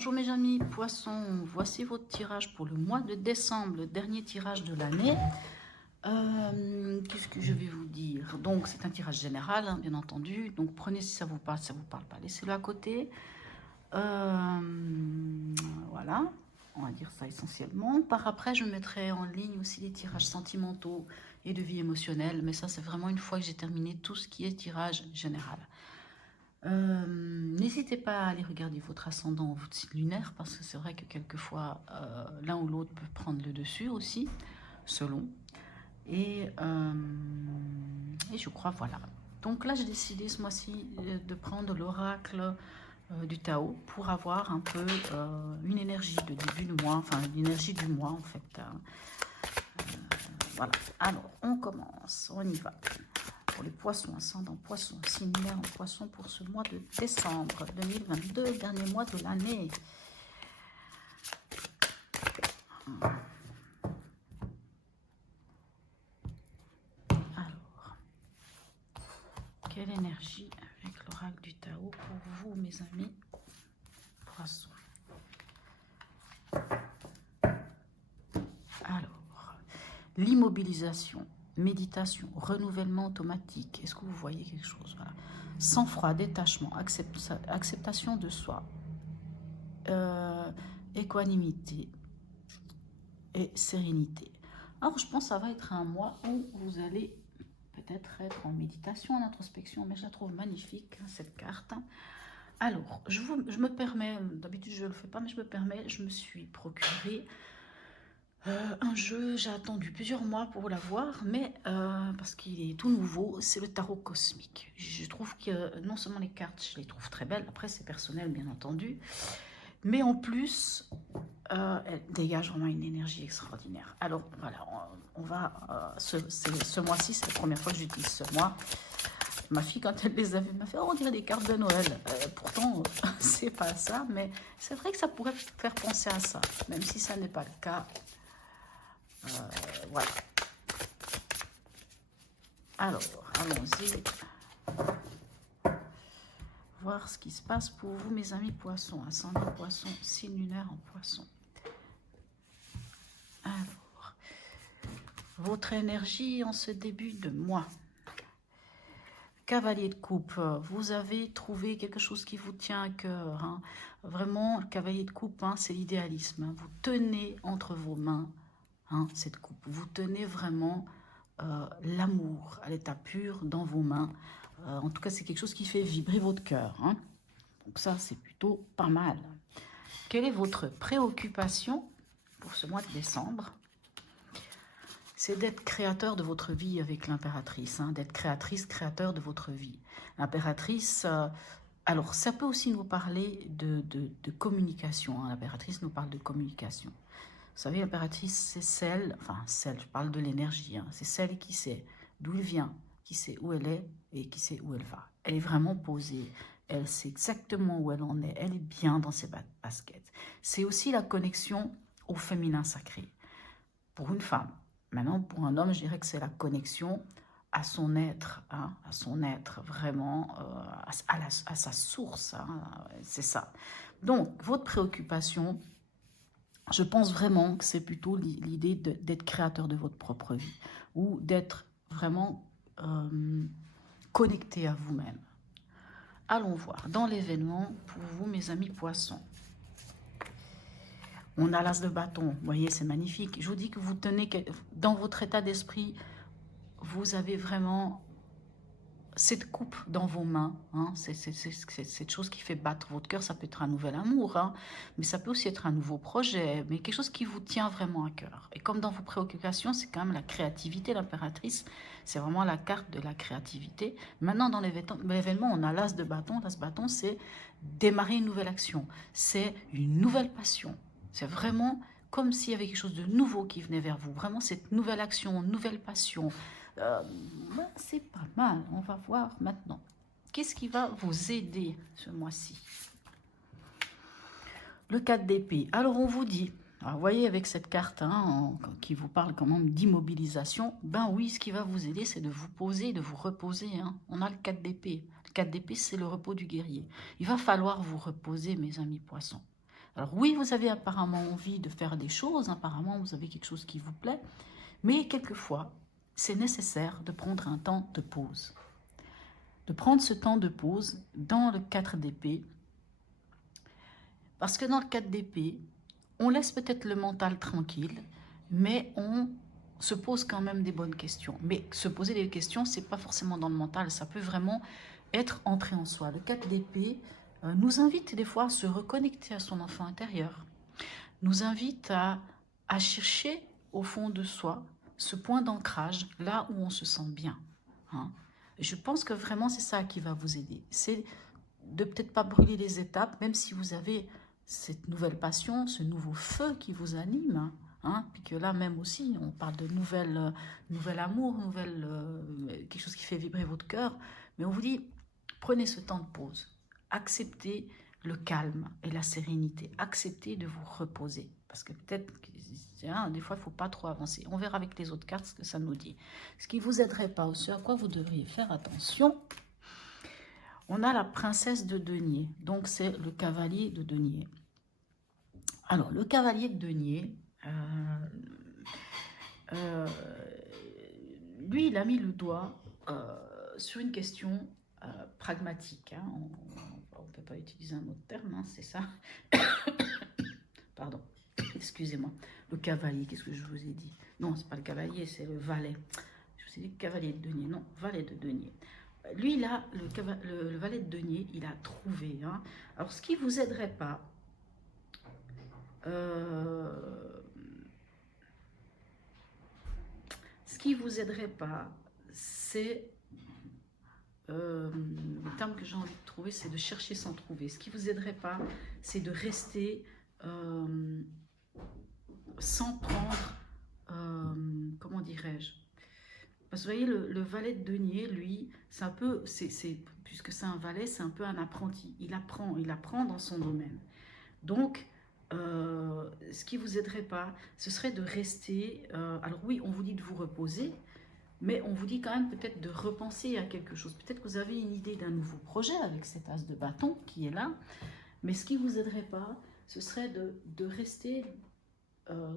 Bonjour mes amis poissons, voici votre tirage pour le mois de décembre, le dernier tirage de l'année. Qu'est-ce que je vais vous dire? Donc c'est un tirage général, hein, bien entendu, donc prenez si ça vous parle, si ça vous parle pas, laissez-le à côté. Voilà, on va dire ça essentiellement. Par après, je mettrai en ligne aussi les tirages sentimentaux et de vie émotionnelle, mais ça c'est vraiment une fois que j'ai terminé tout ce qui est tirage général. N'hésitez pas à aller regarder votre ascendant ou votre signe lunaire parce que c'est vrai que quelquefois l'un ou l'autre peut prendre le dessus aussi, selon. Et je crois, voilà. Donc là, j'ai décidé ce mois-ci de prendre l'oracle du Tao pour avoir un peu une énergie de début de mois, enfin l'énergie du mois en fait. Voilà. Alors, on commence, on y va. Pour les poissons, ascendant poisson, signe lunaire en poisson pour ce mois de décembre 2022, dernier mois de l'année. Alors, quelle énergie avec l'oracle du Tao pour vous, mes amis poissons? Alors, l'immobilisation, méditation, renouvellement automatique. Est-ce que vous voyez quelque chose? Voilà. Sang-froid, détachement, acceptation de soi, équanimité et sérénité. Alors, je pense que ça va être un mois où vous allez peut-être être en méditation, en introspection, mais je la trouve magnifique, cette carte. Alors, je me permets, d'habitude je ne le fais pas, mais je me permets, je me suis procuré un jeu, j'ai attendu plusieurs mois pour l'avoir, mais parce qu'il est tout nouveau, c'est le tarot cosmique. Je trouve que non seulement les cartes, je les trouve très belles, après c'est personnel bien entendu, mais en plus, elle dégage vraiment une énergie extraordinaire. Alors voilà, on va, ce mois-ci, c'est la première fois que j'utilise ce mois. Ma fille, quand elle les a vues, m'a fait, oh, on dirait des cartes de Noël. Pourtant, c'est pas ça, mais c'est vrai que ça pourrait faire penser à ça, même si ça n'est pas le cas. Voilà. Alors, allons-y. Voir ce qui se passe pour vous, mes amis poissons. Ascendant poisson, signe lunaire en poisson. Alors, votre énergie en ce début de mois. Cavalier de coupe, vous avez trouvé quelque chose qui vous tient à cœur. Hein. Vraiment, le cavalier de coupe, hein, c'est l'idéalisme. Hein. Vous tenez entre vos mains cette coupe. Vous tenez vraiment l'amour à l'état pur dans vos mains. En tout cas, c'est quelque chose qui fait vibrer votre cœur. Hein. Donc ça, c'est plutôt pas mal. Quelle est votre préoccupation pour ce mois de décembre? C'est d'être créateur de votre vie avec l'impératrice, hein, d'être créatrice, créateur de votre vie. L'impératrice, alors ça peut aussi nous parler de communication. Hein. L'impératrice nous parle de communication. Vous savez, l'impératrice, c'est celle, je parle de l'énergie, hein, c'est celle qui sait d'où elle vient, qui sait où elle est et qui sait où elle va. Elle est vraiment posée, elle sait exactement où elle en est, elle est bien dans ses baskets. C'est aussi la connexion au féminin sacré pour une femme. Maintenant, pour un homme, je dirais que c'est la connexion à son être, hein, à son être vraiment, à sa source, hein, c'est ça. Donc, votre préoccupation, je pense vraiment que c'est plutôt l'idée d'être créateur de votre propre vie ou d'être vraiment connecté à vous-même. Allons voir, dans l'événement, pour vous, mes amis poissons, on a l'as de bâton, vous voyez, c'est magnifique. Je vous dis que vous tenez, dans votre état d'esprit, vous avez vraiment cette coupe dans vos mains. Hein, c'est cette chose qui fait battre votre cœur. Ça peut être un nouvel amour, hein, mais ça peut aussi être un nouveau projet, mais quelque chose qui vous tient vraiment à cœur. Et comme dans vos préoccupations, c'est quand même la créativité, l'impératrice, c'est vraiment la carte de la créativité. Maintenant, dans l'événement, on a l'as de bâton. L'as de bâton, c'est démarrer une nouvelle action. C'est une nouvelle passion. C'est vraiment comme s'il y avait quelque chose de nouveau qui venait vers vous. Vraiment, cette nouvelle action, nouvelle passion. C'est pas mal. On va voir maintenant. Qu'est-ce qui va vous aider ce mois-ci? Le 4 d'épée. Alors, on vous dit, alors, vous voyez avec cette carte hein, qui vous parle quand même d'immobilisation, ben oui, ce qui va vous aider, c'est de vous poser, de vous reposer. Hein. On a le 4 d'épée. Le 4 d'épée, c'est le repos du guerrier. Il va falloir vous reposer, mes amis poissons. Alors oui, vous avez apparemment envie de faire des choses, apparemment vous avez quelque chose qui vous plaît, mais quelquefois, c'est nécessaire de prendre un temps de pause. De prendre ce temps de pause dans le 4 d'épée, parce que dans le 4 d'épée, on laisse peut-être le mental tranquille, mais on se pose quand même des bonnes questions. Mais se poser des questions, c'est pas forcément dans le mental, ça peut vraiment être entré en soi. Le 4 d'épée nous invite des fois à se reconnecter à son enfant intérieur, nous invite à chercher au fond de soi ce point d'ancrage, là où on se sent bien. Hein. Je pense que vraiment c'est ça qui va vous aider. C'est de peut-être pas brûler les étapes, même si vous avez cette nouvelle passion, ce nouveau feu qui vous anime. Hein, puis que là même aussi, on parle de nouvel amour, quelque chose qui fait vibrer votre cœur. Mais on vous dit, prenez ce temps de pause. Acceptez le calme et la sérénité. Acceptez de vous reposer. Parce que peut-être, hein, des fois, il ne faut pas trop avancer. On verra avec les autres cartes ce que ça nous dit. Ce qui ne vous aiderait pas, ou ce à quoi vous devriez faire attention, on a la princesse de denier. Donc, c'est le cavalier de denier. Alors, le cavalier de denier, lui, il a mis le doigt sur une question pragmatique. Hein. On ne peut pas utiliser un autre terme, hein, c'est ça. Pardon, excusez-moi. Le cavalier, qu'est-ce que je vous ai dit? Non, c'est pas le cavalier, c'est le valet. Je vous ai dit cavalier de denier, non, valet de denier. Lui, là, le valet de denier, il a trouvé. Hein. Alors, ce qui ne vous aiderait pas, c'est le terme que j'ai envie de trouver, c'est de chercher sans trouver. Ce qui ne vous aiderait pas, c'est de rester sans prendre, comment dirais-je, parce que vous voyez, le valet de denier, lui, c'est un peu, puisque c'est un valet, c'est un peu un apprenti. Il apprend dans son domaine. Donc, ce qui ne vous aiderait pas, ce serait de rester, alors oui, on vous dit de vous reposer, mais on vous dit quand même peut-être de repenser à quelque chose. Peut-être que vous avez une idée d'un nouveau projet avec cet as de bâton qui est là, mais ce qui ne vous aiderait pas, ce serait de rester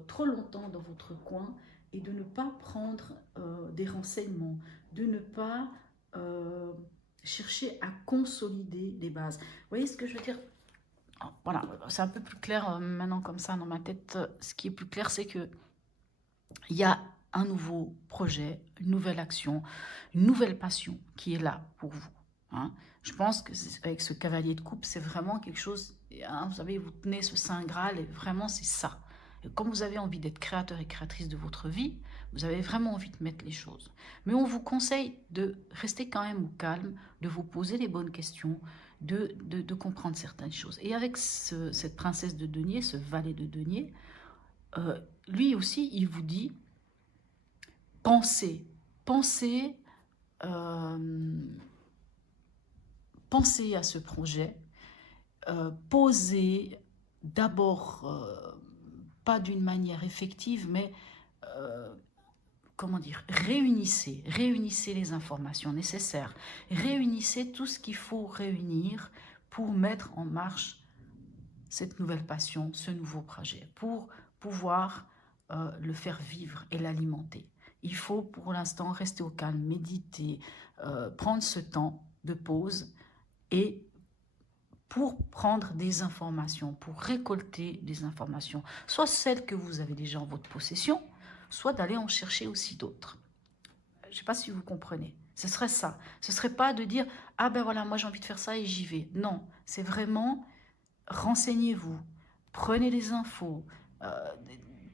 trop longtemps dans votre coin et de ne pas prendre des renseignements, de ne pas chercher à consolider les bases. Vous voyez ce que je veux dire? Voilà, c'est un peu plus clair maintenant comme ça dans ma tête. Ce qui est plus clair, c'est que il y a un nouveau projet, une nouvelle action, une nouvelle passion qui est là pour vous. Hein. Je pense que avec ce cavalier de coupe, c'est vraiment quelque chose, hein, vous savez, vous tenez ce Saint Graal et vraiment c'est ça. Et comme vous avez envie d'être créateur et créatrice de votre vie, vous avez vraiment envie de mettre les choses. Mais on vous conseille de rester quand même au calme, de vous poser les bonnes questions, de comprendre certaines choses. Et avec cette princesse de denier, ce valet de denier, lui aussi, il vous dit, pensez à ce projet, posez d'abord, pas d'une manière effective, mais comment dire, réunissez les informations nécessaires, réunissez tout ce qu'il faut réunir pour mettre en marche cette nouvelle passion, ce nouveau projet, pour pouvoir le faire vivre et l'alimenter. Il faut pour l'instant rester au calme, méditer, prendre ce temps de pause et pour prendre des informations, pour récolter des informations, soit celles que vous avez déjà en votre possession, soit d'aller en chercher aussi d'autres. Je ne sais pas si vous comprenez. Ce serait ça. Ce ne serait pas de dire « Ah ben voilà, moi j'ai envie de faire ça et j'y vais ». Non, c'est vraiment renseignez-vous, prenez les infos,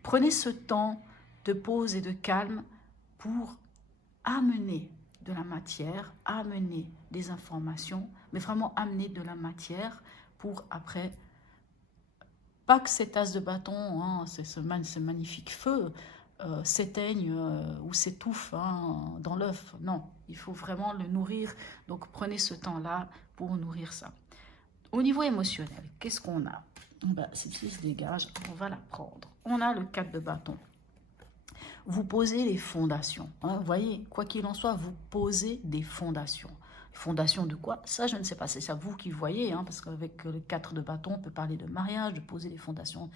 prenez ce temps de pause et de calme pour amener de la matière, amener des informations, mais vraiment amener de la matière pour après, pas que cet as de bâton, hein, ce magnifique feu, s'éteigne ou s'étouffe hein, dans l'œuf. Non, il faut vraiment le nourrir. Donc prenez ce temps-là pour nourrir ça. Au niveau émotionnel, qu'est-ce qu'on a? Ben, si il se dégage, on va la prendre. On a le 4 de bâton. Vous posez les fondations. Hein, vous voyez, quoi qu'il en soit, vous posez des fondations. Fondation de quoi? Ça, je ne sais pas. C'est à vous qui voyez, hein, parce qu'avec le 4 de bâton, on peut parler de mariage, de poser les fondations,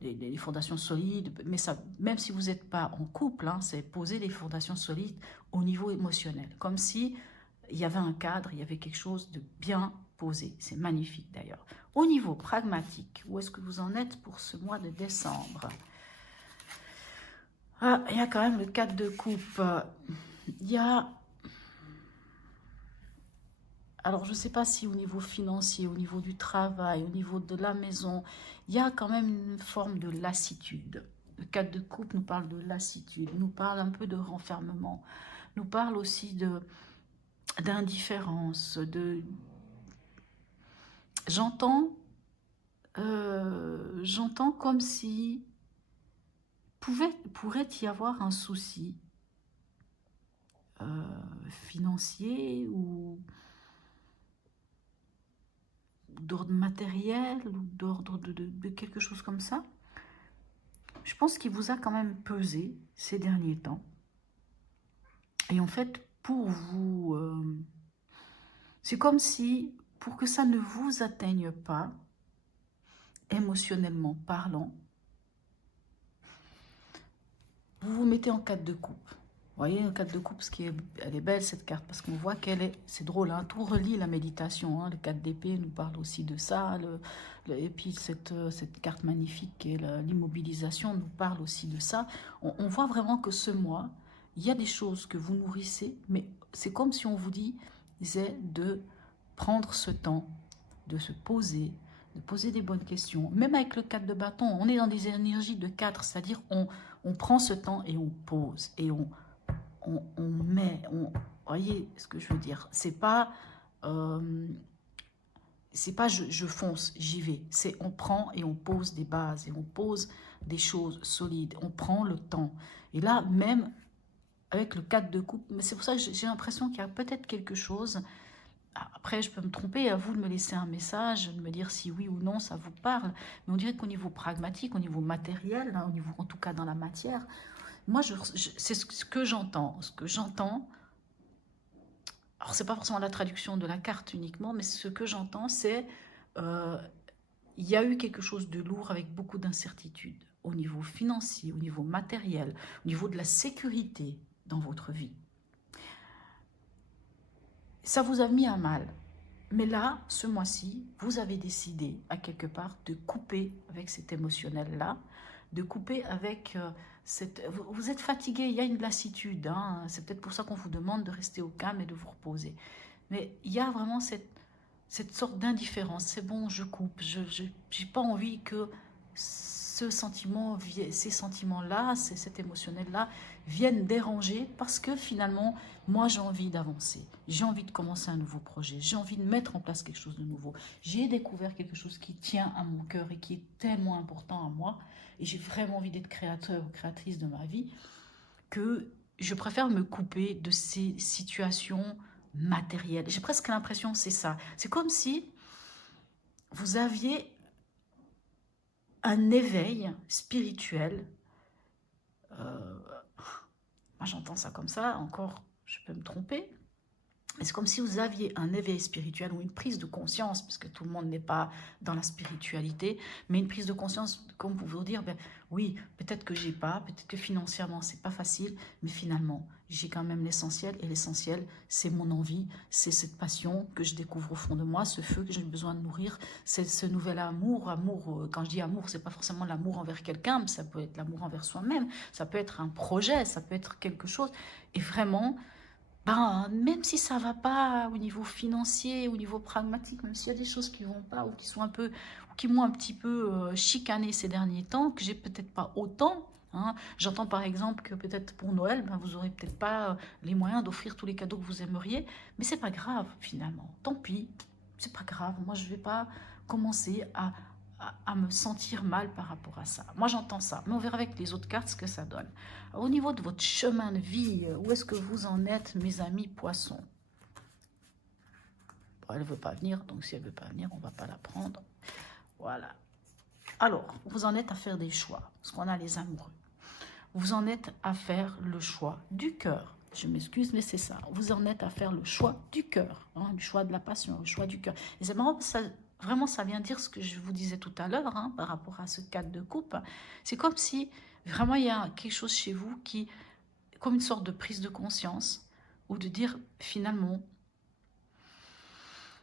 les fondations solides. Mais ça, même si vous n'êtes pas en couple, hein, c'est poser les fondations solides au niveau émotionnel. Comme si il y avait un cadre, il y avait quelque chose de bien posé. C'est magnifique d'ailleurs. Au niveau pragmatique, où est-ce que vous en êtes pour ce mois de décembre? Ah, il y a quand même le 4 de coupe. Il y a... Alors, je ne sais pas si au niveau financier, au niveau du travail, au niveau de la maison, il y a quand même une forme de lassitude. Le 4 de coupe nous parle de lassitude, nous parle un peu de renfermement, nous parle aussi d'indifférence, de... J'entends comme si pourrait y avoir un souci financier ou d'ordre matériel ou d'ordre de quelque chose comme ça. Je pense qu'il vous a quand même pesé ces derniers temps. Et en fait, pour vous, c'est comme si, pour que ça ne vous atteigne pas, émotionnellement parlant, vous vous mettez en 4 de coupe. Vous voyez, un 4 de coupe, elle est belle cette carte, parce qu'on voit qu'elle est, c'est drôle, hein, tout relie la méditation. Hein, le 4 d'épée nous parle aussi de ça, et puis cette carte magnifique qui est l'immobilisation nous parle aussi de ça. On voit vraiment que ce mois, il y a des choses que vous nourrissez, mais c'est comme si on vous disait de prendre ce temps, de se poser, de poser des bonnes questions. Même avec le 4 de bâton, on est dans des énergies de 4, c'est-à-dire on prend ce temps et on pose, et on met, voyez ce que je veux dire, c'est pas je fonce, j'y vais, c'est on prend et on pose des bases, et on pose des choses solides, on prend le temps. Et là, même avec le 4 de coupe, mais c'est pour ça que j'ai l'impression qu'il y a peut-être quelque chose. Après, je peux me tromper, à vous de me laisser un message, de me dire si oui ou non ça vous parle, mais on dirait qu'au niveau pragmatique, au niveau matériel, hein, au niveau, en tout cas dans la matière, moi, c'est ce que j'entends. Ce que j'entends, alors c'est pas forcément la traduction de la carte uniquement, mais ce que j'entends, c'est il y a eu quelque chose de lourd avec beaucoup d'incertitudes au niveau financier, au niveau matériel, au niveau de la sécurité dans votre vie. Ça vous a mis à mal. Mais là, ce mois-ci, vous avez décidé, à quelque part, de couper avec cet émotionnel-là, de couper avec cette... Vous êtes fatigué, il y a une lassitude. Hein, c'est peut-être pour ça qu'on vous demande de rester au calme et de vous reposer. Mais il y a vraiment cette sorte d'indifférence. C'est bon, je coupe. Je n'ai pas envie que ce sentiment, ces sentiments-là, cet émotionnel-là, viennent déranger parce que finalement, moi, j'ai envie d'avancer. J'ai envie de commencer un nouveau projet. J'ai envie de mettre en place quelque chose de nouveau. J'ai découvert quelque chose qui tient à mon cœur et qui est tellement important à moi. Et j'ai vraiment envie d'être créateur ou créatrice de ma vie que je préfère me couper de ces situations matérielles. J'ai presque l'impression que c'est ça. C'est comme si vous aviez un éveil spirituel. Moi, j'entends ça comme ça. Encore, je peux me tromper. Mais c'est comme si vous aviez un éveil spirituel ou une prise de conscience, parce que tout le monde n'est pas dans la spiritualité, mais une prise de conscience, comme pour vous dire, ben, oui, peut-être que j'ai pas, peut-être que financièrement, c'est pas facile, mais finalement, j'ai quand même l'essentiel, et l'essentiel, c'est mon envie, c'est cette passion que je découvre au fond de moi, ce feu que j'ai besoin de nourrir, c'est ce nouvel amour, quand je dis amour, c'est pas forcément l'amour envers quelqu'un, mais ça peut être l'amour envers soi-même, ça peut être un projet, ça peut être quelque chose, et vraiment, ben, même si ça va pas au niveau financier, au niveau pragmatique, même s'il y a des choses qui vont pas ou qui sont un peu, ou qui m'ont un petit peu chicané ces derniers temps, que j'ai peut-être pas autant. Hein. J'entends par exemple que peut-être pour Noël, ben, vous aurez peut-être pas les moyens d'offrir tous les cadeaux que vous aimeriez, mais c'est pas grave finalement. Tant pis, c'est pas grave. Moi, je vais pas commencer à me sentir mal par rapport à ça. Moi, j'entends ça, mais on verra avec les autres cartes ce que ça donne. Au niveau de votre chemin de vie, où est-ce que vous en êtes, mes amis poissons? Bon, elle ne veut pas venir, donc si elle ne veut pas venir, on ne va pas la prendre. Voilà. Alors, vous en êtes à faire des choix, parce qu'on a les amoureux. Vous en êtes à faire le choix du cœur. Je m'excuse, mais c'est ça. Vous en êtes à faire le choix du cœur, hein, le choix de la passion, le choix du cœur. Et c'est marrant, ça, vraiment, ça vient dire ce que je vous disais tout à l'heure, hein, par rapport à ce cadre de coupe. C'est comme si, vraiment, il y a quelque chose chez vous qui, comme une sorte de prise de conscience, ou de dire, finalement,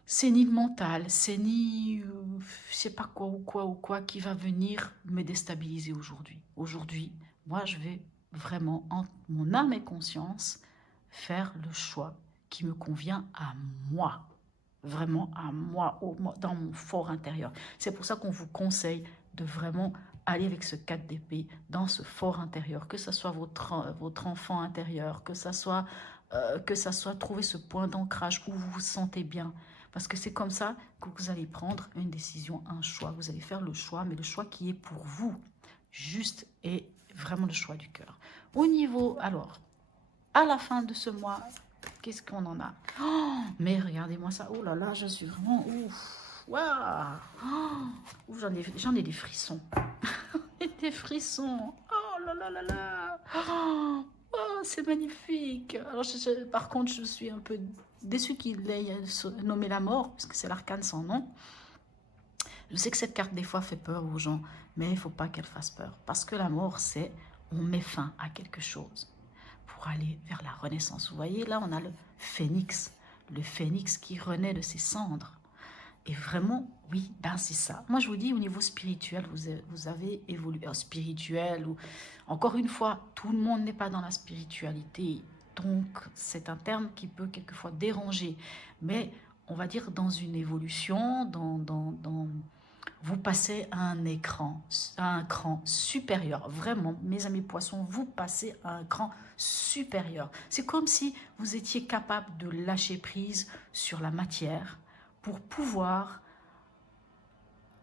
c'est ni le mental, c'est ni, je sais pas quoi ou quoi qui va venir me déstabiliser aujourd'hui. Aujourd'hui, moi, je vais vraiment, en mon âme et conscience, faire le choix qui me convient à moi. Vraiment à moi, dans mon fort intérieur. C'est pour ça qu'on vous conseille de vraiment aller avec ce 4 d'épée dans ce fort intérieur, que ce soit votre enfant intérieur, que ça soit trouver ce point d'ancrage où vous vous sentez bien. Parce que c'est comme ça que vous allez prendre une décision, un choix. Vous allez faire le choix, mais le choix qui est pour vous, juste et vraiment le choix du cœur. Au niveau, alors, à la fin de ce mois, qu'est-ce qu'on en a? Oh, mais regardez-moi ça. Oh là là, je suis vraiment... Ouf, waouh, oh, j'en ai des frissons. Des frissons. Oh là là là là. Oh, c'est magnifique. Alors, par contre, je suis un peu déçue qu'il ait nommé la mort, parce que c'est l'arcane sans nom. Je sais que cette carte, des fois, fait peur aux gens, mais il ne faut pas qu'elle fasse peur. Parce que la mort, c'est on met fin à quelque chose pour aller vers la renaissance. Vous voyez, là, on a le phénix qui renaît de ses cendres. Et vraiment, oui, ben c'est ça. Moi, je vous dis, au niveau spirituel, vous avez évolué. Spirituel, ou encore une fois, tout le monde n'est pas dans la spiritualité. Donc, c'est un terme qui peut quelquefois déranger. Mais, on va dire, dans une évolution, vous passez à un cran supérieur. Vraiment, mes amis poissons, vous passez à un cran supérieur. C'est comme si vous étiez capable de lâcher prise sur la matière pour pouvoir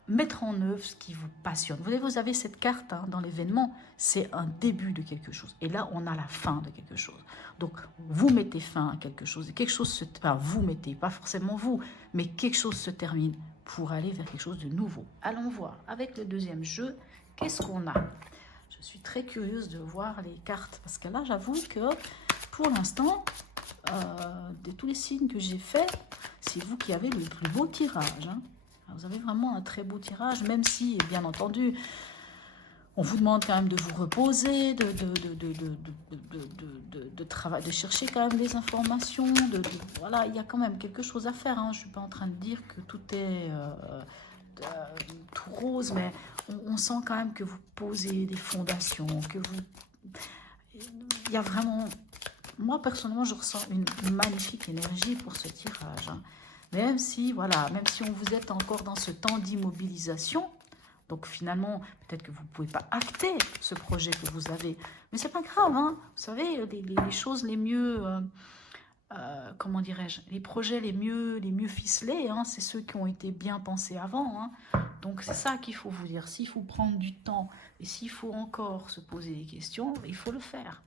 mettre en œuvre ce qui vous passionne. Vous avez cette carte hein, dans l'événement, c'est un début de quelque chose. Et là, on a la fin de quelque chose. Donc, vous mettez fin à quelque chose. Et quelque chose se... Enfin, vous mettez, pas forcément vous, mais quelque chose se termine pour aller vers quelque chose de nouveau. Allons voir, avec le deuxième jeu, qu'est-ce qu'on a? Je suis très curieuse de voir les cartes, parce que là, j'avoue que, pour l'instant, de tous les signes que j'ai faits, c'est vous qui avez le plus beau tirage, hein. Vous avez vraiment un très beau tirage, même si, bien entendu, on vous demande quand même de vous reposer, de chercher quand même des informations. Voilà, il y a quand même quelque chose à faire. Hein. Je ne suis pas en train de dire que tout est tout rose, mais on sent quand même que vous posez des fondations, que vous... Il y a vraiment... Moi, personnellement, je ressens une magnifique énergie pour ce tirage, hein. Même si, voilà, même si vous êtes encore dans ce temps d'immobilisation, donc finalement, peut-être que vous ne pouvez pas acter ce projet que vous avez. Mais c'est pas grave, hein. Vous savez, les choses les mieux, comment dirais-je, les projets les mieux ficelés, hein, c'est ceux qui ont été bien pensés avant, hein. Donc c'est ça qu'il faut vous dire. S'il faut prendre du temps et s'il faut encore se poser des questions, il faut le faire.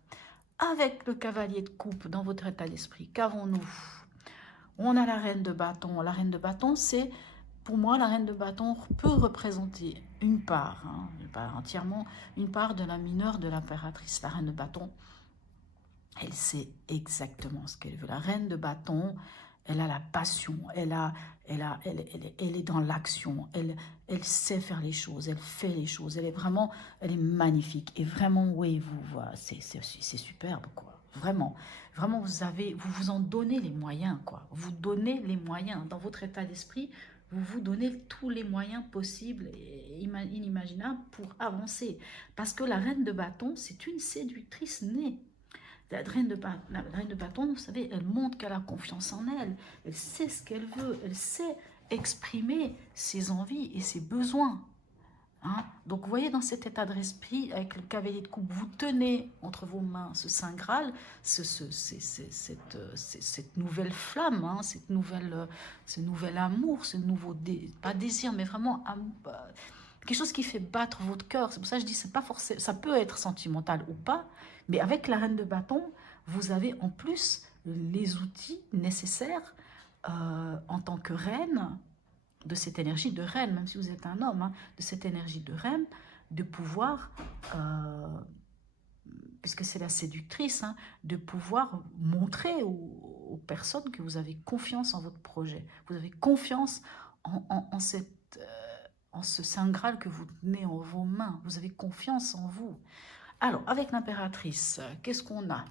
Avec le cavalier de coupe dans votre état d'esprit, qu'avons-nous? On a la reine de bâton. La reine de bâton, c'est, pour moi, la reine de bâton peut représenter une part, hein, pas entièrement, une part de la mineure de l'impératrice. La reine de bâton, elle sait exactement ce qu'elle veut. La reine de bâton, elle a la passion, elle est dans l'action, elle sait faire les choses, elle fait les choses, elle est magnifique. Et vraiment, oui, c'est superbe, quoi. Vraiment, vraiment, vous vous en donnez les moyens, quoi. Vous donnez les moyens. Dans votre état d'esprit, vous vous donnez tous les moyens possibles et inimaginables pour avancer. Parce que la reine de bâton, c'est une séductrice née. La reine de bâton, vous savez, elle montre qu'elle a confiance en elle. Elle sait ce qu'elle veut. Elle sait exprimer ses envies et ses besoins. Hein? Donc, vous voyez, dans cet état d'esprit, avec le cavalier de coupe, vous tenez entre vos mains ce Saint Graal, cette nouvelle flamme, hein, ce nouvel amour, ce nouveau, pas désir, mais vraiment quelque chose qui fait battre votre cœur. C'est pour ça que je dis, c'est pas forcément, ça peut être sentimental ou pas, mais avec la reine de bâton, vous avez en plus les outils nécessaires en tant que reine, de cette énergie de reine, même si vous êtes un homme, hein, de cette énergie de reine, de pouvoir, puisque c'est la séductrice, hein, de pouvoir montrer aux personnes que vous avez confiance en votre projet. Vous avez confiance en ce Saint Graal que vous tenez en vos mains. Vous avez confiance en vous. Alors, avec l'impératrice, qu'est-ce qu'on a?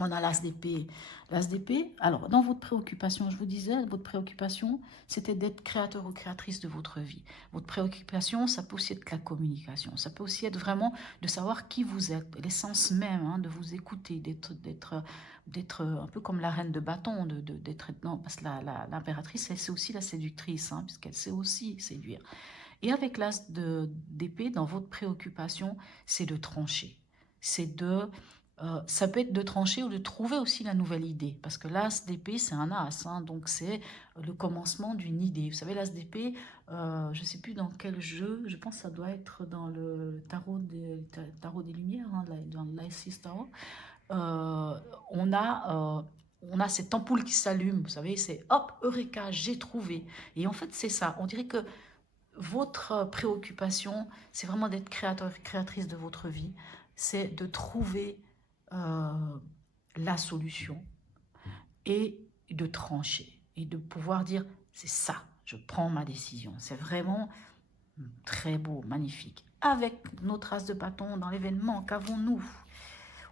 On a l'as d'épée. L'as d'épée, alors, dans votre préoccupation, je vous disais, votre préoccupation, c'était d'être créateur ou créatrice de votre vie. Votre préoccupation, ça peut aussi être la communication. Ça peut aussi être vraiment de savoir qui vous êtes, l'essence même, hein, de vous écouter, d'être un peu comme la reine de bâton, non, parce que l'impératrice, c'est aussi la séductrice, hein, puisqu'elle sait aussi séduire. Et avec l'as d'épée, dans votre préoccupation, c'est de trancher. Ça peut être de trancher ou de trouver aussi la nouvelle idée. Parce que l'as d'épée, c'est un as, hein, donc c'est le commencement d'une idée. Vous savez, l'as d'épée, je ne sais plus dans quel jeu, je pense que ça doit être dans le tarot des Lumières, hein, dans le Lysis Tarot. On a cette ampoule qui s'allume, vous savez, c'est hop, Eureka, j'ai trouvé. Et en fait, c'est ça. On dirait que votre préoccupation, c'est vraiment d'être créateur, créatrice de votre vie. C'est de trouver la solution et de trancher. Et de pouvoir dire, c'est ça, je prends ma décision. C'est vraiment très beau, magnifique. Avec notre as de bâton dans l'événement, qu'avons-nous?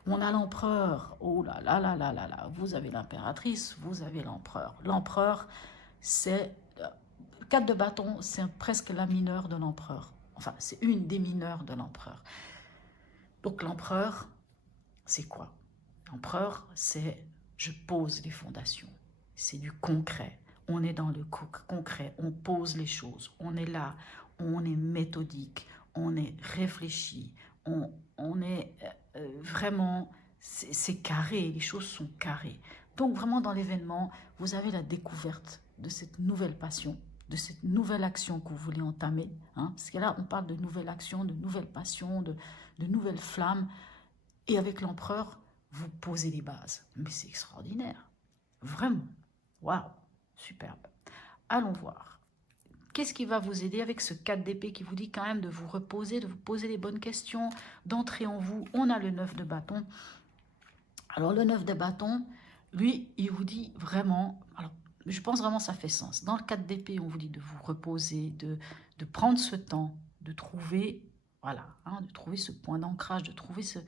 On a l'empereur. Oh là là là là là là. Vous avez l'impératrice, vous avez l'empereur. L'empereur, c'est... 4 de bâton, c'est presque la mineure de l'empereur. Enfin, c'est une des mineures de l'empereur. Donc l'empereur, c'est quoi? L'empereur, c'est je pose les fondations. C'est du concret. On est dans le concret. On pose les choses. On est là. On est méthodique. On est réfléchi. On est vraiment... C'est carré. Les choses sont carrées. Donc vraiment dans l'événement, vous avez la découverte de cette nouvelle passion, de cette nouvelle action que vous voulez entamer. Hein, parce que là, on parle de nouvelle action, de nouvelle passion, de nouvelles flammes. Et avec l'empereur, vous posez les bases. Mais c'est extraordinaire. Vraiment. Waouh. Superbe. Allons voir. Qu'est-ce qui va vous aider avec ce 4 d'épée qui vous dit quand même de vous reposer, de vous poser les bonnes questions, d'entrer en vous? On a le 9 de bâton. Alors le 9 de bâton, lui, il vous dit vraiment... Alors, je pense vraiment que ça fait sens. Dans le 4 d'épée, on vous dit de vous reposer, de prendre ce temps, de trouver, voilà, hein, de trouver ce point d'ancrage, de trouver ce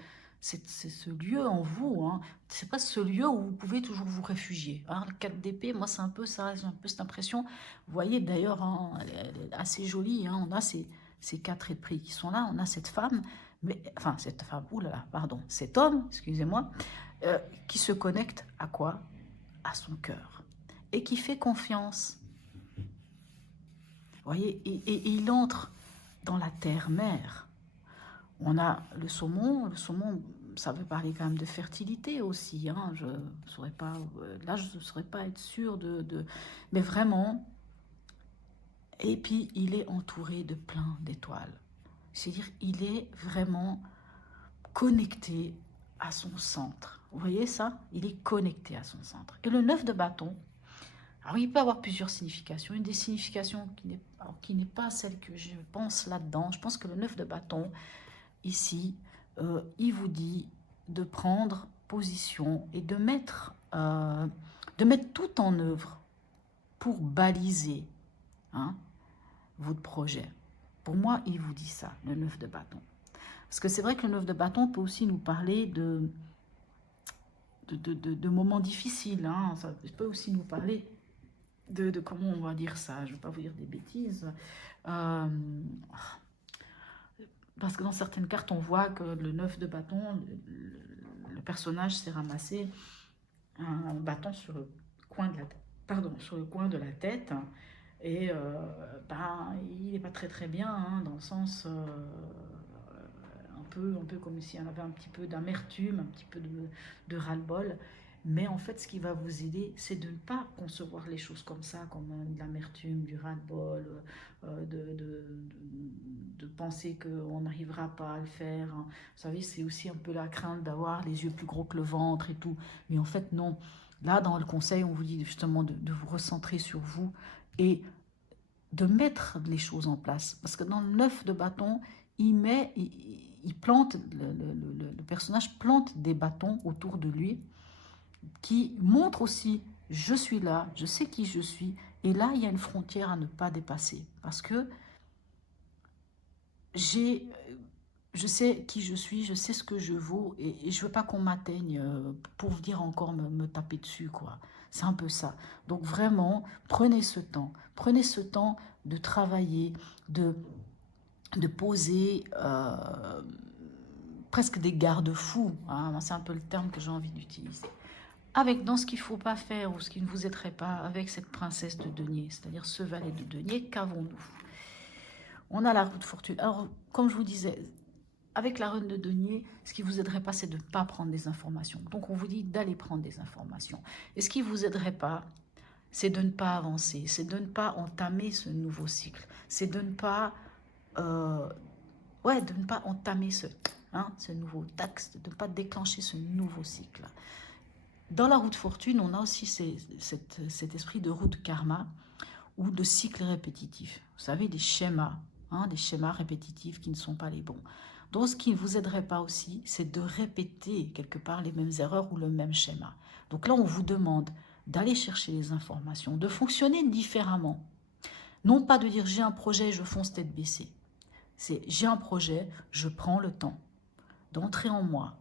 lieu en vous. Hein. C'est pas ce lieu où vous pouvez toujours vous réfugier. Hein. Le 4 d'épée, moi, c'est un peu ça, j'ai un peu cette impression. Vous voyez, d'ailleurs, hein, elle est assez jolie. Hein, on a ces 4 esprits qui sont là. On a cette femme, enfin, cette femme, oulala, pardon, cet homme, excusez-moi, qui se connecte à quoi? À son cœur. Et qui fait confiance. Vous voyez, et il entre dans la terre-mère. On a le saumon, ça veut parler quand même de fertilité aussi. Hein. Je ne saurais pas, là, je ne saurais pas être sûre mais vraiment. Et puis, il est entouré de plein d'étoiles. C'est-à-dire, il est vraiment connecté à son centre. Vous voyez ça? Il est connecté à son centre. Et le 9 de bâton, alors il peut avoir plusieurs significations. Une des significations qui n'est pas celle que je pense là-dedans. Je pense que le 9 de bâton, ici, il vous dit de prendre position et de mettre tout en œuvre pour baliser, hein, votre projet. Pour moi, il vous dit ça, le 9 de bâton. Parce que c'est vrai que le 9 de bâton peut aussi nous parler de moments difficiles. Hein. Ça peut aussi nous parler de comment on va dire ça. Je ne vais pas vous dire des bêtises. Parce que dans certaines cartes, on voit que le 9 de bâton, le personnage s'est ramassé un bâton sur le coin de la tête. Pardon, sur le coin de la tête. Et il n'est pas très très bien, hein, dans le sens... un peu comme si on avait un petit peu d'amertume, un petit peu de ras-le-bol. Mais en fait, ce qui va vous aider, c'est de ne pas concevoir les choses comme ça, comme de l'amertume, du ras-le-bol, de penser qu'on n'arrivera pas à le faire. Hein. Vous savez, c'est aussi un peu la crainte d'avoir les yeux plus gros que le ventre et tout. Mais en fait, non. Là, dans le conseil, on vous dit justement de vous recentrer sur vous et de mettre les choses en place. Parce que dans le 9 de bâton, il plante, le personnage plante des bâtons autour de lui qui montrent aussi, je suis là, je sais qui je suis, et là, il y a une frontière à ne pas dépasser. Parce que je sais qui je suis, je sais ce que je vaux, et je veux pas qu'on m'atteigne pour venir encore me taper dessus, quoi. C'est un peu ça. Donc vraiment, prenez ce temps de travailler, de, de poser presque des garde-fous, hein. C'est un peu le terme que j'ai envie d'utiliser. Avec dans ce qu'il ne faut pas faire ou ce qui ne vous aiderait pas avec cette princesse de denier, c'est-à-dire ce valet de denier, qu'avons-nous? On a la roue de fortune. Alors, comme je vous disais, avec la reine de denier, ce qui ne vous aiderait pas, c'est de ne pas prendre des informations. Donc, on vous dit d'aller prendre des informations. Et ce qui ne vous aiderait pas, c'est de ne pas avancer, c'est de ne pas entamer ce nouveau cycle, c'est de ne pas, de ne pas entamer ce nouveau taxe, de ne pas déclencher ce nouveau cycle. Dans la roue de fortune, on a aussi cet esprit de roue de karma ou de cycle répétitif. Vous savez, des schémas répétitifs qui ne sont pas les bons. Donc, ce qui ne vous aiderait pas aussi, c'est de répéter quelque part les mêmes erreurs ou le même schéma. Donc là, on vous demande d'aller chercher les informations, de fonctionner différemment. Non pas de dire j'ai un projet, je fonce tête baissée. C'est j'ai un projet, je prends le temps d'entrer en moi,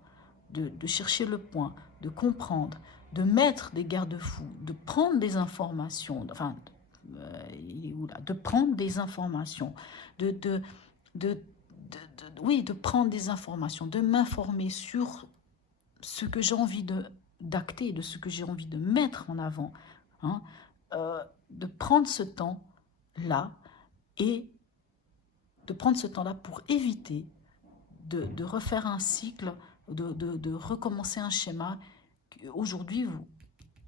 de chercher le point, de comprendre, de mettre des garde-fous, de prendre des informations, enfin, de prendre des informations, oui, de prendre des informations, de m'informer sur ce que j'ai envie d'acter, de ce que j'ai envie de mettre en avant, hein, de prendre ce temps-là et de prendre ce temps-là pour éviter de refaire un cycle, de recommencer un schéma. Aujourd'hui,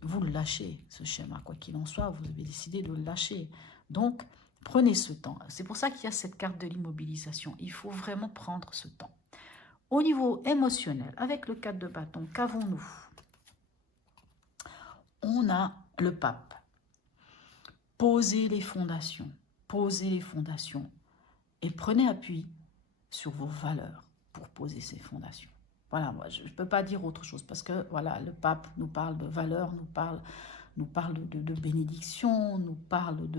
vous le lâchez, ce schéma. Quoi qu'il en soit, vous avez décidé de le lâcher. Donc, prenez ce temps. C'est pour ça qu'il y a cette carte de l'immobilisation. Il faut vraiment prendre ce temps. Au niveau émotionnel, avec le 4 de bâton, qu'avons-nous? On a le pape. Posez les fondations. Posez les fondations. Et prenez appui sur vos valeurs pour poser ces fondations. Voilà, moi, je ne peux pas dire autre chose parce que voilà, le pape nous parle de valeurs, nous parle de bénédiction, nous parle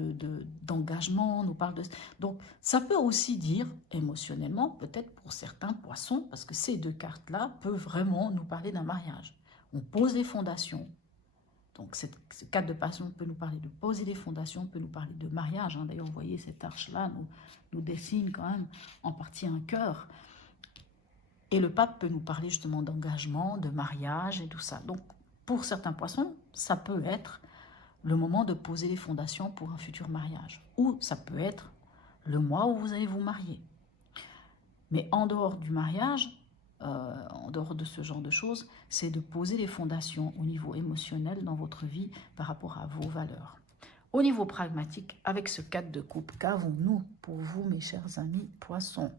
d'engagement, nous parle de... Donc, ça peut aussi dire émotionnellement, peut-être pour certains poissons, parce que ces deux cartes-là peuvent vraiment nous parler d'un mariage. On pose les fondations. Donc, cette carte de passion peut nous parler de poser des fondations, peut nous parler de mariage, hein. D'ailleurs, vous voyez, cette arche-là nous dessine quand même en partie un cœur. Et le pape peut nous parler justement d'engagement, de mariage et tout ça. Donc, pour certains poissons, ça peut être le moment de poser les fondations pour un futur mariage. Ou ça peut être le mois où vous allez vous marier. Mais en dehors du mariage, en dehors de ce genre de choses, c'est de poser les fondations au niveau émotionnel dans votre vie par rapport à vos valeurs. Au niveau pragmatique, avec ce 4 de coupe, qu'avons-nous pour vous, mes chers amis poissons?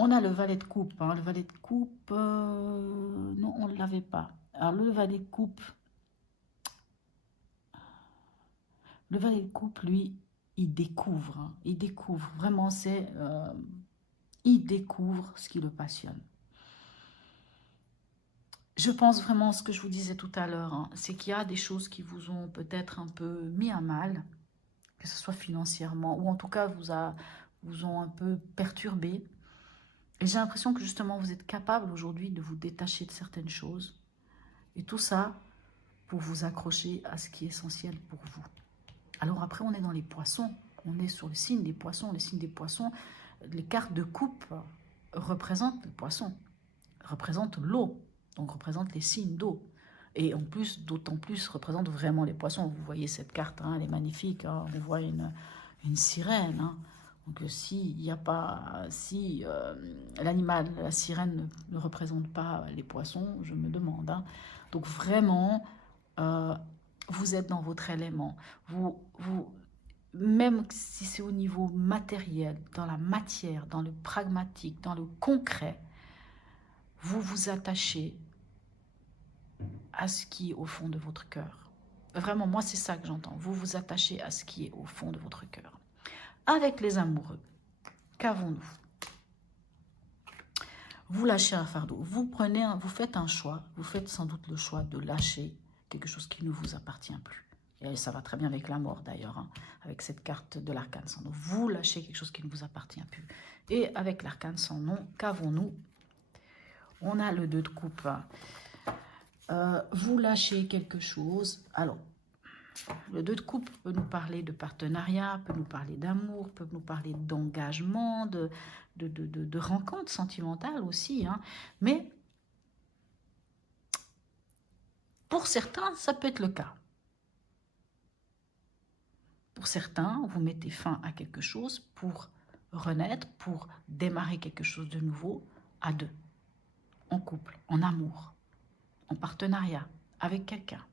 On a le valet de coupe. Hein. Le valet de coupe, non, on ne l'avait pas. Alors, le valet de coupe, lui, il découvre. Hein. Il découvre. Vraiment, il découvre ce qui le passionne. Je pense vraiment ce que je vous disais tout à l'heure, hein, c'est qu'il y a des choses qui vous ont peut-être un peu mis à mal, que ce soit financièrement, ou en tout cas vous ont un peu perturbé. Et j'ai l'impression que justement vous êtes capable aujourd'hui de vous détacher de certaines choses. Et tout ça pour vous accrocher à ce qui est essentiel pour vous. Alors après, on est dans les poissons. On est sur le signe des poissons. Le signe des poissons, les cartes de coupe représentent les poissons, représentent l'eau, donc représentent les signes d'eau. Et en plus, d'autant plus, représentent vraiment les poissons. Vous voyez cette carte, hein, elle est magnifique. Hein, on voit une sirène. Hein. Donc si l'animal, la sirène ne représente pas les poissons, je me demande. Hein. Donc vraiment, vous êtes dans votre élément. Même si c'est au niveau matériel, dans la matière, dans le pragmatique, dans le concret, vous vous attachez à ce qui est au fond de votre cœur. Vraiment, moi, c'est ça que j'entends. Vous vous attachez à ce qui est au fond de votre cœur. avec les amoureux, qu'avons-nous? Vous lâchez un fardeau, vous faites un choix, vous faites sans doute le choix de lâcher quelque chose qui ne vous appartient plus. Et ça va très bien avec la mort d'ailleurs, hein, avec cette carte de l'arcane sans nom. Vous lâchez quelque chose qui ne vous appartient plus. Et avec l'arcane sans nom, qu'avons-nous? On a le 2 de coupe. Vous lâchez quelque chose. Alors, le 2 de coupe peut nous parler de partenariat, peut nous parler d'amour, peut nous parler d'engagement, de rencontres sentimentales aussi. Hein. Mais pour certains, ça peut être le cas. Pour certains, vous mettez fin à quelque chose pour renaître, pour démarrer quelque chose de nouveau à 2, en couple, en amour, en partenariat, avec quelqu'un.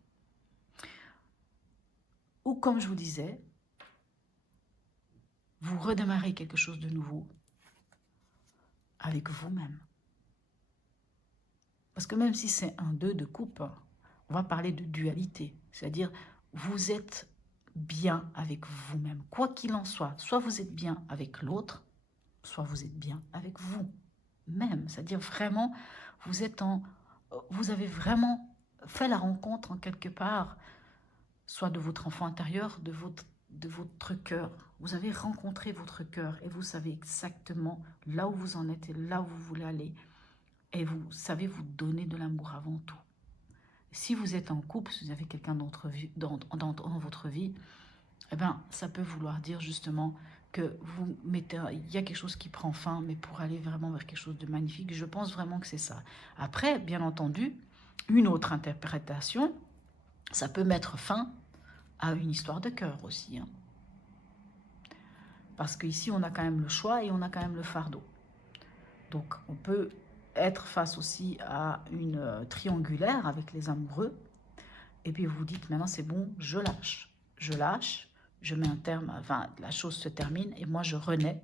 Ou comme je vous disais, vous redémarrez quelque chose de nouveau avec vous-même. Parce que même si c'est un 2 de coupe, on va parler de dualité. C'est-à-dire, vous êtes bien avec vous-même. Quoi qu'il en soit vous êtes bien avec l'autre, soit vous êtes bien avec vous-même. C'est-à-dire vraiment, vous avez vraiment fait la rencontre en quelque part, soit de votre enfant intérieur, de votre cœur. Vous avez rencontré votre cœur et vous savez exactement là où vous en êtes et là où vous voulez aller. Et vous savez vous donner de l'amour avant tout. Si vous êtes en couple, si vous avez quelqu'un dans votre vie, eh ben, ça peut vouloir dire justement que il y a quelque chose qui prend fin, mais pour aller vraiment vers quelque chose de magnifique, je pense vraiment que c'est ça. Après, bien entendu, une autre interprétation, ça peut mettre fin à une histoire de cœur aussi. Hein. Parce qu'ici, on a quand même le choix et on a quand même le fardeau. Donc, on peut être face aussi à une triangulaire avec les amoureux. Et puis, vous vous dites, maintenant, c'est bon, je lâche. Je lâche, je mets un terme, enfin, la chose se termine et moi, je renais.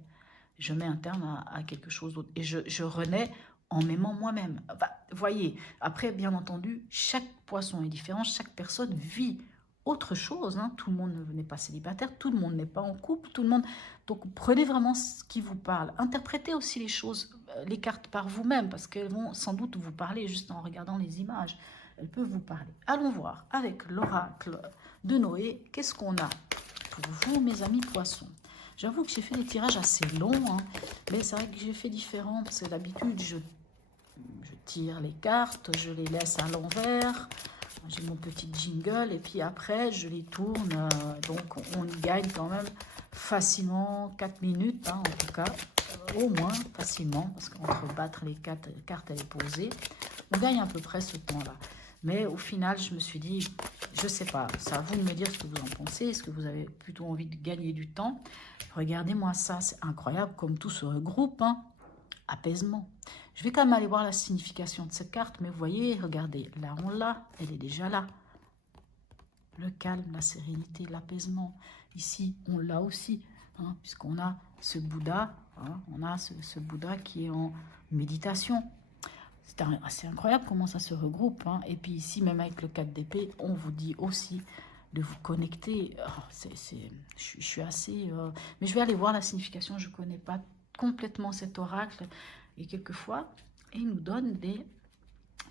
Je mets un terme à quelque chose d'autre. Et je renais en m'aimant moi-même. Enfin, voyez, après, bien entendu, chaque poisson est différent, chaque personne vit autre chose. Hein. Tout le monde n'est pas célibataire, tout le monde n'est pas en couple, tout le monde... Donc, prenez vraiment ce qui vous parle. Interprétez aussi les choses, les cartes par vous-même, parce qu'elles vont sans doute vous parler juste en regardant les images. Elles peuvent vous parler. Allons voir avec l'oracle de Noé, qu'est-ce qu'on a pour vous, mes amis poissons. J'avoue que j'ai fait des tirages assez longs, hein, mais c'est vrai que j'ai fait différent, parce que d'habitude, je tire les cartes, je les laisse à l'envers, j'ai mon petit jingle, et puis après, je les tourne, donc on y gagne quand même facilement 4 minutes, hein, en tout cas, au moins facilement, parce qu'entre battre les cartes et les poser, on gagne à peu près ce temps-là. Mais au final, je me suis dit, je ne sais pas, c'est à vous de me dire ce que vous en pensez. Est-ce que vous avez plutôt envie de gagner du temps? Regardez-moi ça, c'est incroyable comme tout se regroupe. Hein. Apaisement. Je vais quand même aller voir la signification de cette carte, mais vous voyez, regardez, là on l'a, elle est déjà là. Le calme, la sérénité, l'apaisement. Ici, on l'a aussi, hein, puisqu'on a ce Bouddha, hein, on a ce Bouddha qui est en méditation. C'est incroyable comment ça se regroupe. Hein. Et puis ici, même avec le 4 d'épée, on vous dit aussi de vous connecter. Oh, je suis assez... mais je vais aller voir la signification. Je ne connais pas complètement cet oracle. Et quelquefois, il nous donne des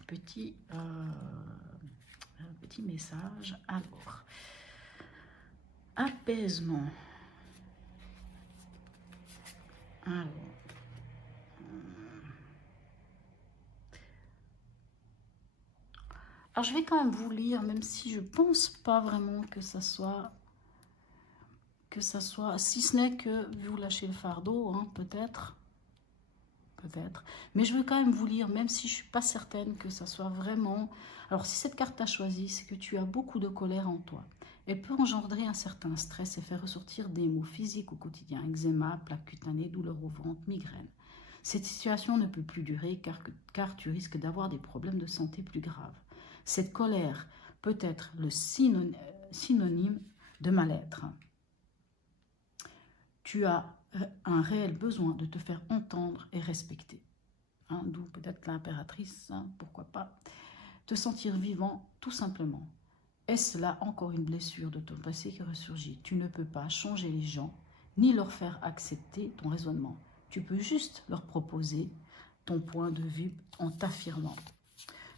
petits messages. Alors, apaisement. Alors... Alors, je vais quand même vous lire, même si je ne pense pas vraiment que ça soit, si ce n'est que vous lâchez le fardeau, hein, peut-être, mais je vais quand même vous lire, même si je ne suis pas certaine que ça soit vraiment... Alors, si cette carte t'a choisi, c'est que tu as beaucoup de colère en toi. Elle peut engendrer un certain stress et faire ressortir des maux physiques au quotidien, eczéma, plaques cutanées, douleurs au ventre, migraines. Cette situation ne peut plus durer car tu risques d'avoir des problèmes de santé plus graves. Cette colère peut être le synonyme de mal-être. Tu as un réel besoin de te faire entendre et respecter. Hein, d'où peut-être l'impératrice, hein, pourquoi pas. Te sentir vivant, tout simplement. Est-ce là encore une blessure de ton passé qui ressurgit? Tu ne peux pas changer les gens, ni leur faire accepter ton raisonnement. Tu peux juste leur proposer ton point de vue en t'affirmant.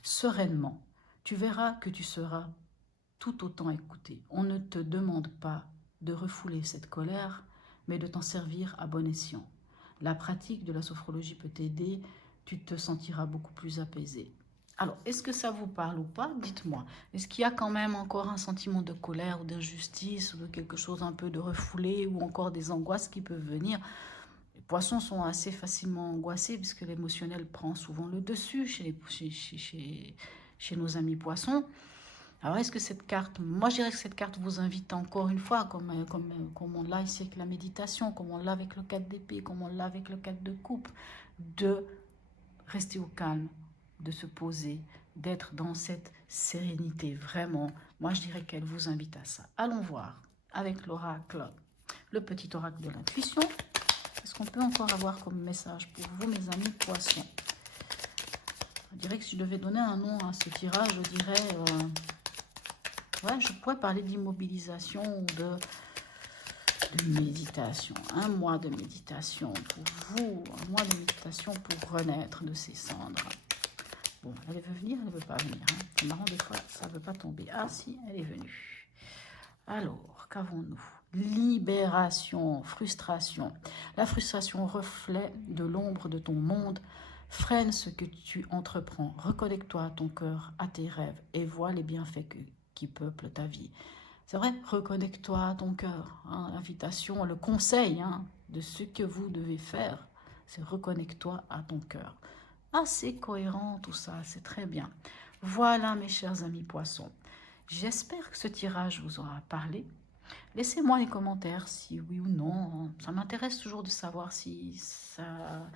Sereinement, tu verras que tu seras tout autant écouté. On ne te demande pas de refouler cette colère, mais de t'en servir à bon escient. La pratique de la sophrologie peut t'aider, tu te sentiras beaucoup plus apaisé. Alors, est-ce que ça vous parle ou pas? Dites-moi. Est-ce qu'il y a quand même encore un sentiment de colère ou d'injustice ou de quelque chose un peu de refoulé ou encore des angoisses qui peuvent venir? Les poissons sont assez facilement angoissés puisque l'émotionnel prend souvent le dessus chez nos amis poissons. Alors, est-ce que cette carte, moi je dirais que cette carte vous invite encore une fois, comme on l'a ici avec la méditation, comme on l'a avec le 4 d'épée, comme on l'a avec le 4 de coupe, de rester au calme, de se poser, d'être dans cette sérénité. Vraiment, moi je dirais qu'elle vous invite à ça. Allons voir avec l'oracle, le petit oracle de l'intuition. Qu'est-ce qu'on peut encore avoir comme message pour vous, mes amis poissons? Je dirais que si je devais donner un nom à ce tirage, je dirais... ouais, je pourrais parler d'immobilisation ou de méditation. Un mois de méditation pour vous. Un mois de méditation pour renaître de ses cendres. Bon, elle veut venir, elle ne veut pas venir. Hein. C'est marrant, des fois, ça ne veut pas tomber. Ah si, elle est venue. Alors, qu'avons-nous? Libération, frustration. La frustration, reflet de l'ombre de ton monde, freine ce que tu entreprends. Reconnecte-toi à ton cœur, à tes rêves et vois les bienfaits qui peuplent ta vie. C'est vrai, reconnecte-toi à ton cœur. Hein, l'invitation, le conseil de ce que vous devez faire, c'est reconnecte-toi à ton cœur. Ah, c'est cohérent tout ça, c'est très bien. Voilà mes chers amis poissons. J'espère que ce tirage vous aura parlé. Laissez-moi les commentaires si oui ou non. Ça m'intéresse toujours de savoir si ça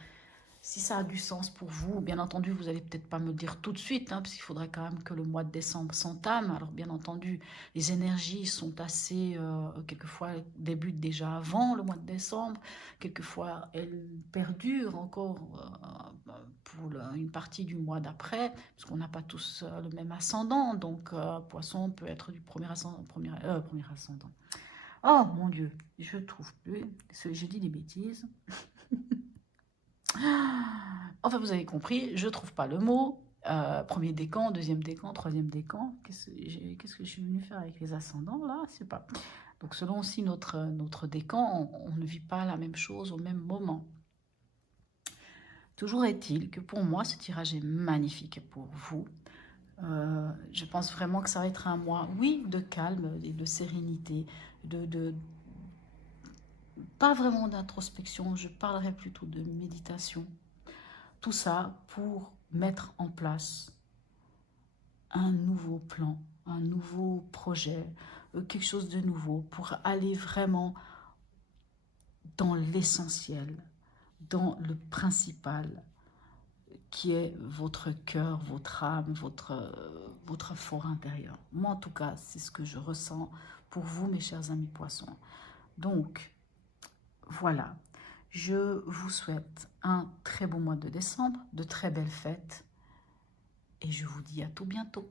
a du sens pour vous. Bien entendu, vous n'allez peut-être pas me le dire tout de suite, parce qu'il faudrait quand même que le mois de décembre s'entame. Alors bien entendu, les énergies sont assez, quelquefois, elles débutent déjà avant le mois de décembre. Quelquefois, elles perdurent encore pour une partie du mois d'après, parce qu'on n'a pas tous le même ascendant. Donc, poisson peut être du premier ascendant. Premier ascendant. Oh mon Dieu, je trouve plus. J'ai dit des bêtises. Enfin, vous avez compris, je trouve pas le mot. Premier décan, deuxième décan, troisième décan. Qu'est-ce que je suis venue faire avec les ascendants là? Je sais pas. Donc selon aussi notre décan, on ne vit pas la même chose au même moment. Toujours est-il que pour moi, ce tirage est magnifique pour vous. Je pense vraiment que ça va être un mois, oui, de calme et de sérénité, pas vraiment d'introspection, je parlerai plutôt de méditation. Tout ça pour mettre en place un nouveau plan, un nouveau projet, quelque chose de nouveau, pour aller vraiment dans l'essentiel, dans le principal, qui est votre cœur, votre âme, votre fort intérieur. Moi, en tout cas, c'est ce que je ressens pour vous, mes chers amis poissons. Donc, voilà. Je vous souhaite un très beau mois de décembre, de très belles fêtes et je vous dis à tout bientôt.